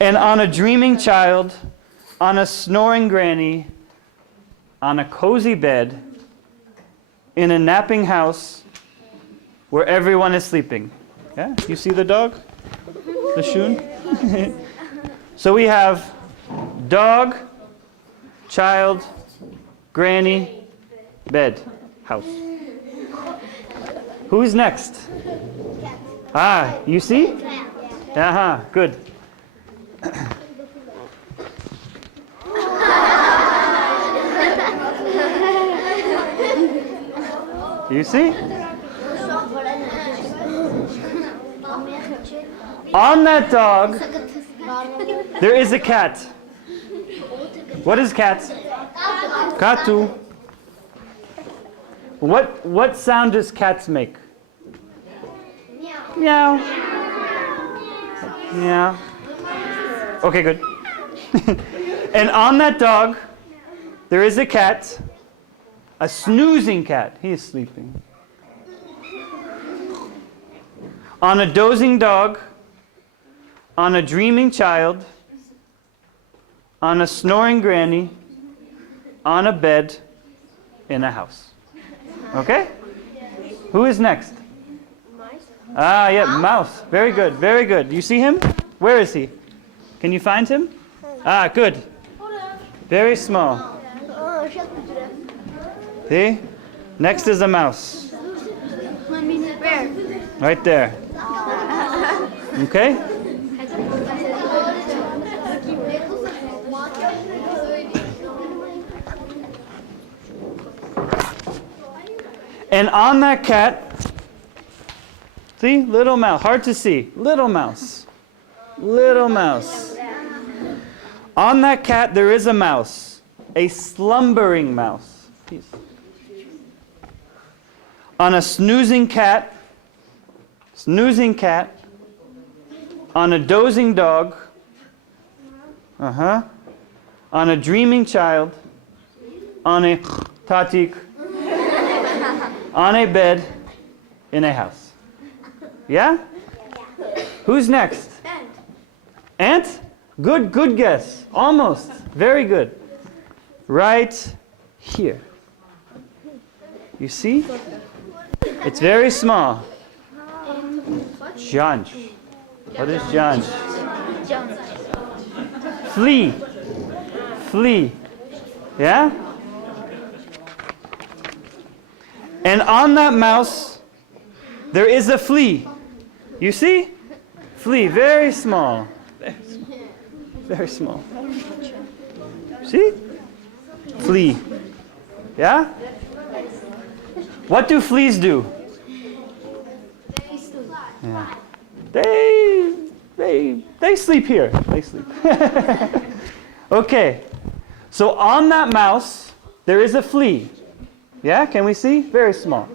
And on a dreaming child, on a snoring granny, on a cozy bed, in a napping house where everyone is sleeping. Yeah, you see the dog? The shoon? So we have dog, child, granny, bed, house. Who's next? Ah, you see? Uh-huh, good. You see? On that dog, there is a cat. What is cat? Katu. What sound does cats make? Meow. Meow. Okay, good. And on that dog, there is a cat, a snoozing cat. He is sleeping. On a dozing dog, on a dreaming child, on a snoring granny, on a bed, in a house. Okay? Who is next? Ah, yeah, mouse. Very good, very good. You see him? Where is he? Can you find him? Ah, good. Very small. See? Next is a mouse. Right there. Okay? And on that cat, see, little mouse, hard to see, little mouse, little mouse. On that cat there is a mouse, a slumbering mouse. Peace. On a snoozing cat, on a dozing dog, on a dreaming child, on a tatik, on a bed, in a house. Yeah? Who's next? Ant? Good guess. Almost. Very good. Right here. You see? It's very small. Janj. What is janj? Flea. Flea. Yeah? And on that mouse, there is a flea. You see? Flea, very small. Very small. See? Flea. Yeah? What do fleas do? Yeah. They sleep here. They sleep. Okay. So on that mouse, there is a flea. Yeah, can we see? Very small.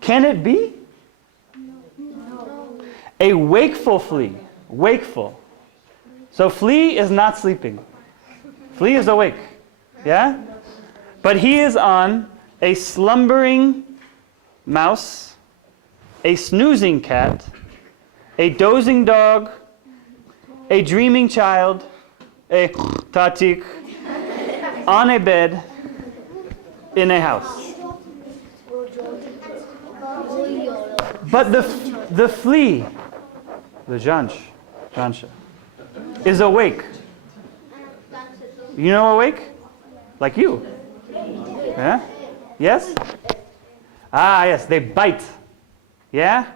Can it be? A wakeful flea. Wakeful. So flea is not sleeping. Flea is awake. Yeah? But he is on a slumbering mouse, a snoozing cat, a dozing dog, a dreaming child, a tatik, on a bed, in a house. But the flea, the jansha, is awake. You know awake? Like you. Yeah? Yes? Ah, yes, they bite. Yeah?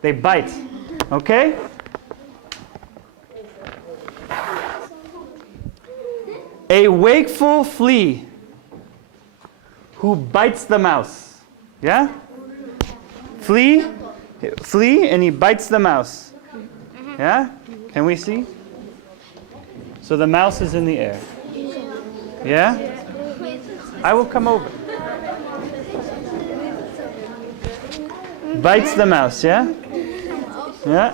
They bite. Okay? A wakeful flea who bites the mouse. Yeah? Flea, and he bites the mouse. Yeah? Can we see? So the mouse is in the air. Yeah? I will come over. Bites the mouse, yeah? Yeah?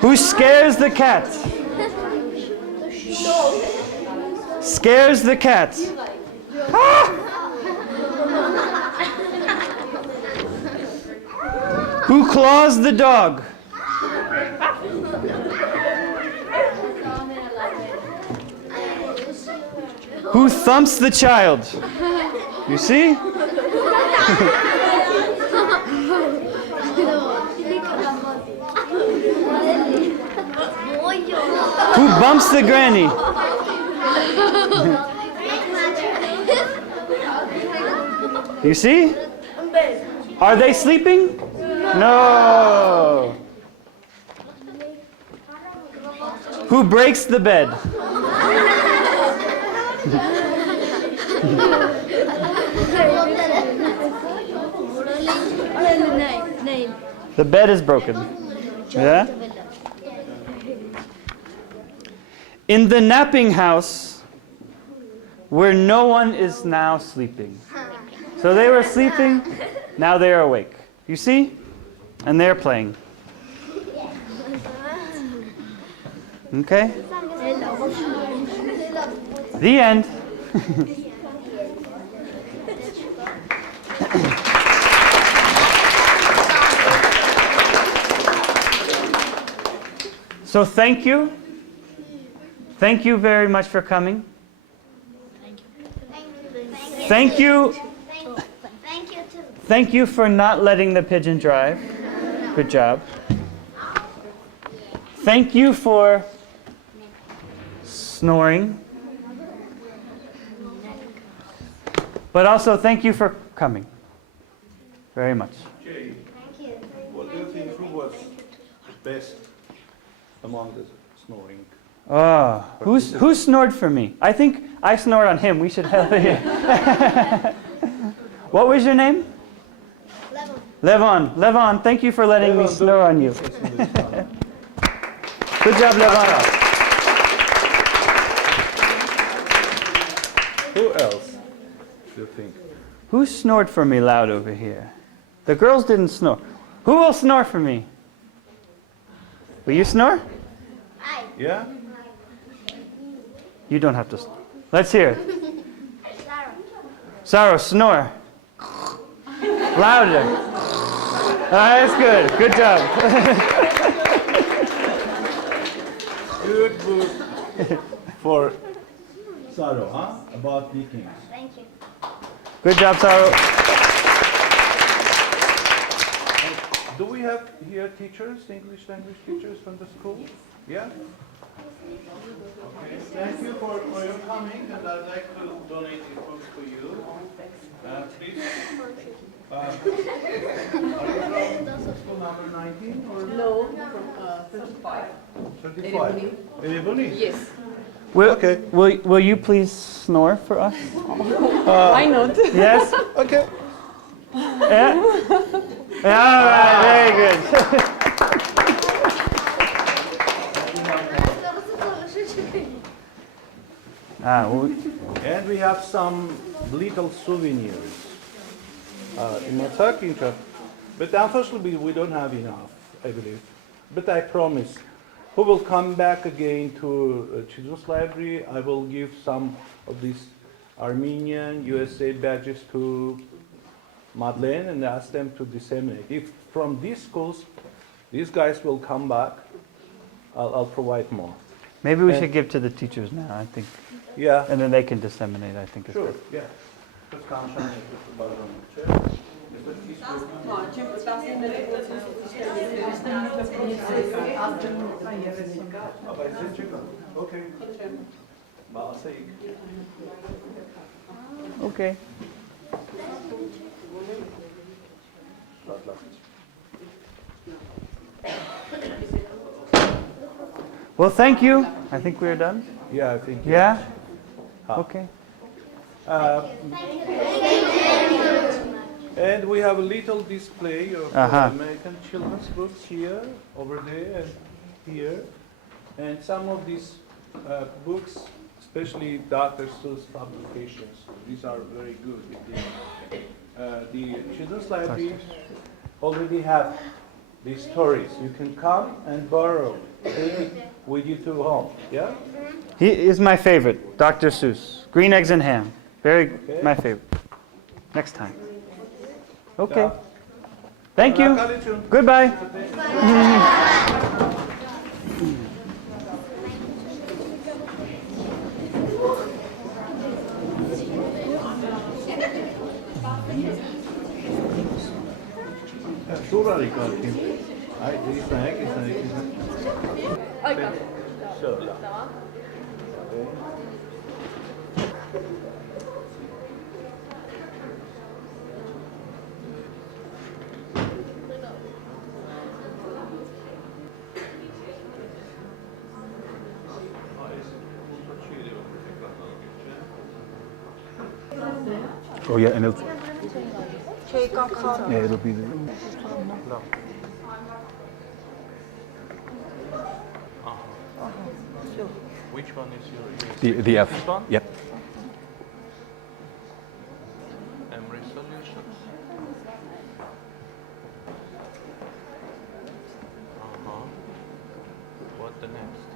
Who scares the cat? Scares the cat. Who claws the dog? Who thumps the child? You see? Who bumps the granny? You see? Are they sleeping? No. Who breaks the bed? The bed is broken. Yeah? In the napping house where no one is now sleeping. So they were sleeping, now they are awake. You see? And they're playing. Okay? The end. So thank you. Thank you very much for coming. Thank you. Thank you for not letting the pigeon drive. Good job. Thank you for snoring. But also thank you for coming. Very much. Jay, what do you think who was the best among the snoring? Who snored for me? I think I snored on him. We should have it. What was your name? Levon. Levon, thank you for letting me snore on you. Good job, Levon. Who else do you think? Who snored for me loud over here? The girls didn't snore. Who will snore for me? Will you snore? Yeah? You don't have to snore. Let's hear it. Saro, snore. Louder. That's good. Good job. Good book for Saro, huh? About Vikings. Thank you. Good job, Saro. Do we have here teachers, English language teachers from the school? Yeah? Okay. Thank you for your coming, and I'd like to donate the books to you. Please. Are you from school number 19 or? No, from 35. 35. Ebony? Yes. Okay. Will you please snore for us? Why not? Yes? Okay. Yeah? All right, very good. And we have some little souvenirs. But unfortunately, we don't have enough, I believe. But I promise, who will come back again to Children's Library, I will give some of these Armenian USA badges to Madeleine and ask them to disseminate. If from these schools, these guys will come back, I'll provide more. Maybe we should give to the teachers now, I think. Yeah. And then they can disseminate, I think. Sure, yeah. Okay. Okay. Well, thank you. I think we're done. Yeah, I think. Yeah? Okay. And we have a little display of American children's books here, over there, and here. And some of these books, especially Dr. Seuss publications, these are very good. The Children's Library already have these stories. You can come and borrow, take it with you to home. Yeah? He is my favorite, Dr. Seuss. Green Eggs and Ham. My favorite. Next time. Okay. Thank you. Goodbye. Oh yeah, and it'll be the Which one is your the F. This one? Yep. Memory solutions. What the next?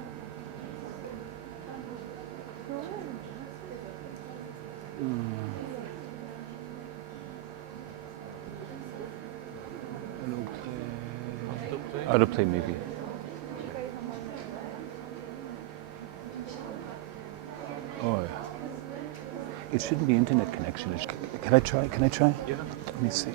Autoplay maybe. Oh yeah. It shouldn't be internet connection. Can I try? Can I try? Yeah. Let me see.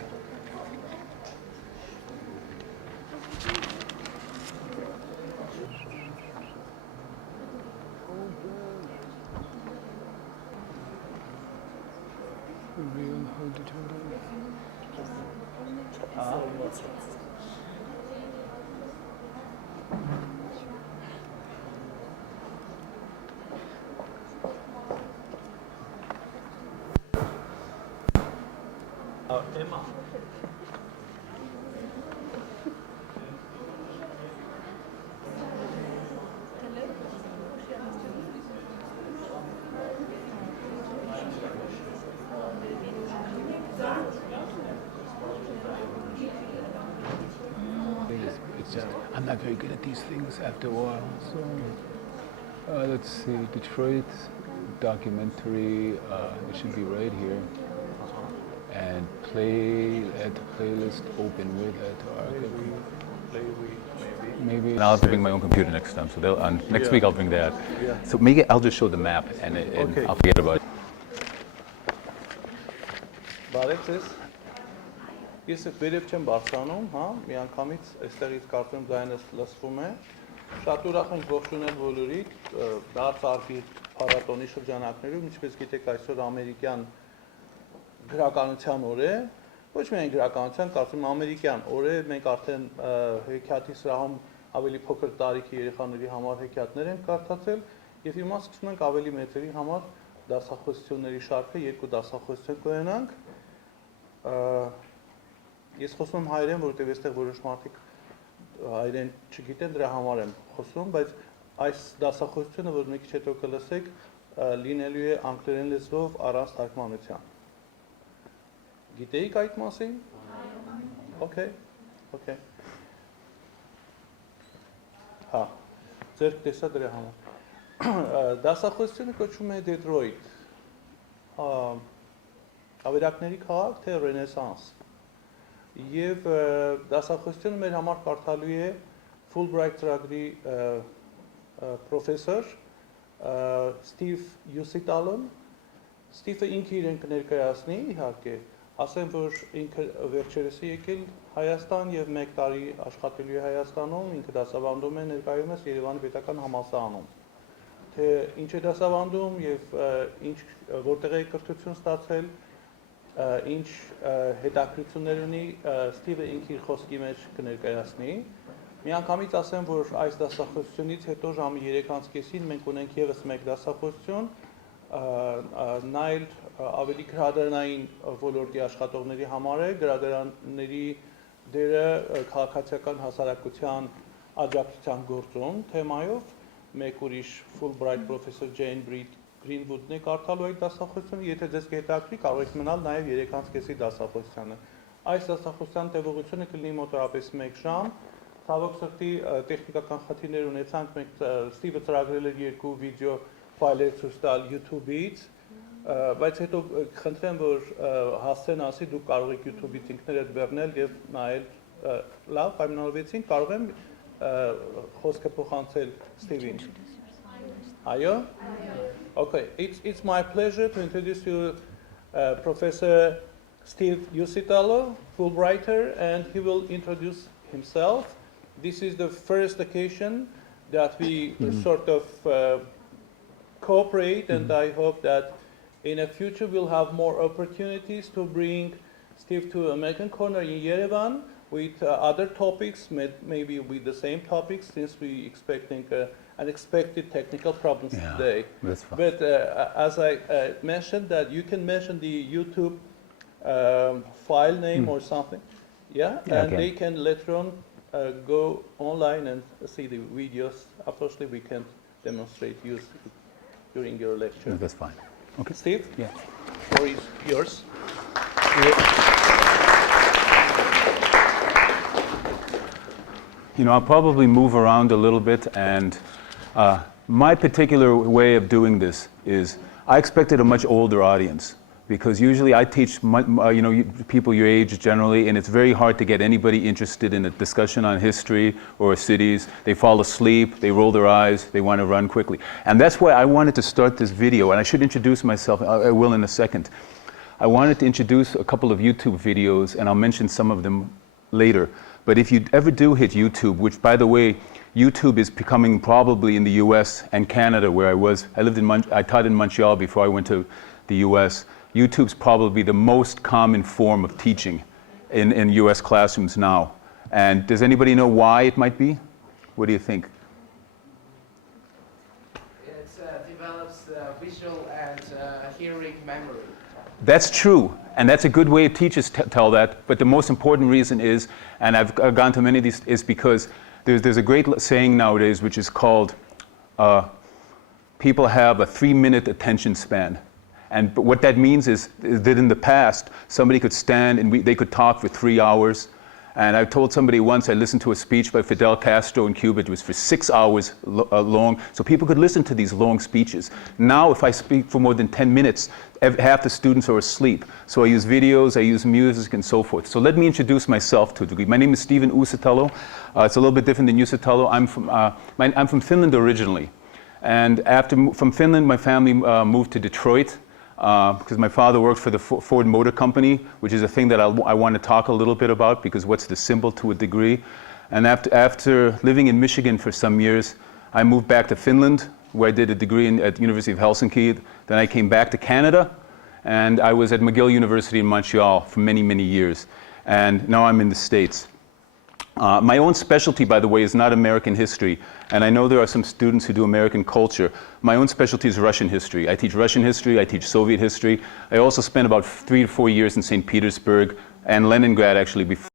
Emma. It's just, I'm not very good at these things after a while. So let's see, Detroit documentary. It should be right here. And play at playlist open with at Play with maybe. And I'll have to bring my own computer next time. So next week I'll bring that. Yeah. So maybe I'll just show the map and Okay. I'll forget about it. Բարեցես։ Ես այդ վերև չեմ բարձրանում, հա, միանգամից այստեղից կարծում ձայնս լսվում է։ Շատ ուրախ ենք ողջունել բոլորիդ ԴԱՐԾ ԱՐԲ-ի փառատոնի շրջանակներում, ինչպես գիտեք, այսօր ամերիկյան գրականության օր է, ոչ միայն գրականության, կարծում եմ ամերիկյան օր է, մենք արդեն հեքիաթի սրահում ավելի փոքր տարիքի երեխաների համար հեքիաթներ ենք կարդացել, եւ հիմա սկսում ենք ավելի մեծերի համար դասախոսությունների շարքը, երկու դասախոսություն կունենանք։ Ես խոսում եմ հայերեն, որովհետեւ այստեղ որոշ մարդիկ հայերեն չգիտեն, դրա համար եմ խոսում, բայց այս դասախոսությունը, որ մի քիչ հետո կլսեք, լինելու է անգլերեն լեզվով առանց թարգմանության։ Գիտեիք այդ մասին? Okay. Հա, ձեր տեսա դրա համար։ Դասախոսությունը կոչվում է Detroit։ Ավերակների քաղաք, թե Ռենեսանս։ Եվ դասախոսությունը մեր համար կարդալու է Fulbright ծրագրի պրոֆեսոր Steve Usitalo-ն։ Steve-ը ինքը իրեն կներկայացնի, իհարկե, ասեմ, որ ինքը վերջերս է եկել Հայաստան եւ 1 տարի աշխատելու է Հայաստանում, ինքը դասավանդում է ներկայումս Երևանի Պետական համալսարանում։ Թե ինչ է դասավանդում եւ ինչ որտեղ է կրթություն ստացել, ինչ հետաքրքրություններ ունի, Steve-ը ինքը իր խոսքի մեջ կներկայացնի։ Միանգամից ասեմ, որ այս դասախոսությունից հետո ժամը 3:30-ին մենք ունենք եւս 1 դասախոսություն, նայել ավելի գրադարանային ոլորտի աշխատողների համար է, գրադարանների դերը քաղաքացիական հասարակության աջակցության գործում թեմայով, մեկ ուրիշ Fulbright պրոֆեսոր Ջեյն Greenwood-ն է կարդալու այդ դասախոսությունը, եթե ձեզ կհետաքրի, կարող եք մնալ նաև 3:30-ի դասախոսությանը։ Այս դասախոսության տևողությունը կլինի մոտավորապես 1 ժամ։ Ցավոք սրտի տեխնիկական խնդիրներ ունեցանք, մենք Steve-ը ծրագրել էր 2 վիդեո ֆայլեր ցույց տալ YouTube-ից, բայց հետո խնդրեմ, որ հասցեն ասի, դու կարող եք YouTube-ից ինքներդ բեռնել եւ նայել լավ, պայմանավորվեցին, կարող եմ խոսքը փոխանցել Ստիվին։ Այո? Okay, it's my pleasure to introduce you Professor Steve Usitalo, Fulbrighter, and he will introduce himself. This is the first occasion that we sort of cooperate, and I hope that in the future we'll have more opportunities to bring Steve to American Corner in Yerevan with other topics, maybe with the same topics, since we're expecting unexpected technical problems today. That's fine. But as I mentioned, that you can mention the YouTube file name or something, and they can later on go online and see the videos. Unfortunately, we can't demonstrate use during your lecture. That's fine. Okay. Steve? Yeah. Floor is yours. You know, I'll probably move around a little bit, and my particular way of doing this is I expected a much older audience, because usually I teach people your age generally, and it's very hard to get anybody interested in a discussion on history or cities. They fall asleep, they roll their eyes, they want to run quickly. And that's why I wanted to start this video, and I should introduce myself, I will in a second. I wanted to introduce a couple of YouTube videos, and I'll mention some of them later. But if you ever do hit YouTube, which by the way, YouTube is becoming probably in the US and Canada where I taught in Montreal before I went to the US. YouTube's probably the most common form of teaching in US classrooms now. And does anybody know why it might be? What do you think? It develops visual and hearing memory. That's true, and that's a good way teachers tell that, but the most important reason is, and I've gone to many of these, is because there's a great saying nowadays which is called, people have a 3-minute attention span. And but what that means is that in the past, somebody could stand and they could talk for 3 hours. And I told somebody once, I listened to a speech by Fidel Castro in Cuba. It was for 6 hours long, so people could listen to these long speeches. Now, if I speak for more than 10 minutes, half the students are asleep. So I use videos, I use music, and so forth. So let me introduce myself to a degree. My name is Steven Usitalo. It's a little bit different than Usitalo. I'm from Finland originally. And from Finland, my family moved to Detroit. Because my father worked for the Ford Motor Company, which is a thing that I want to talk a little bit about, because what's the symbol to a degree. And after living in Michigan for some years, I moved back to Finland, where I did a degree at the University of Helsinki. Then I came back to Canada, and I was at McGill University in Montreal for many, many years. And now I'm in the States. My own specialty, by the way, is not American history. And I know there are some students who do American culture. My own specialty is Russian history. I teach Russian history, I teach Soviet history. I also spent about 3 to 4 years in St. Petersburg and Leningrad, actually, before.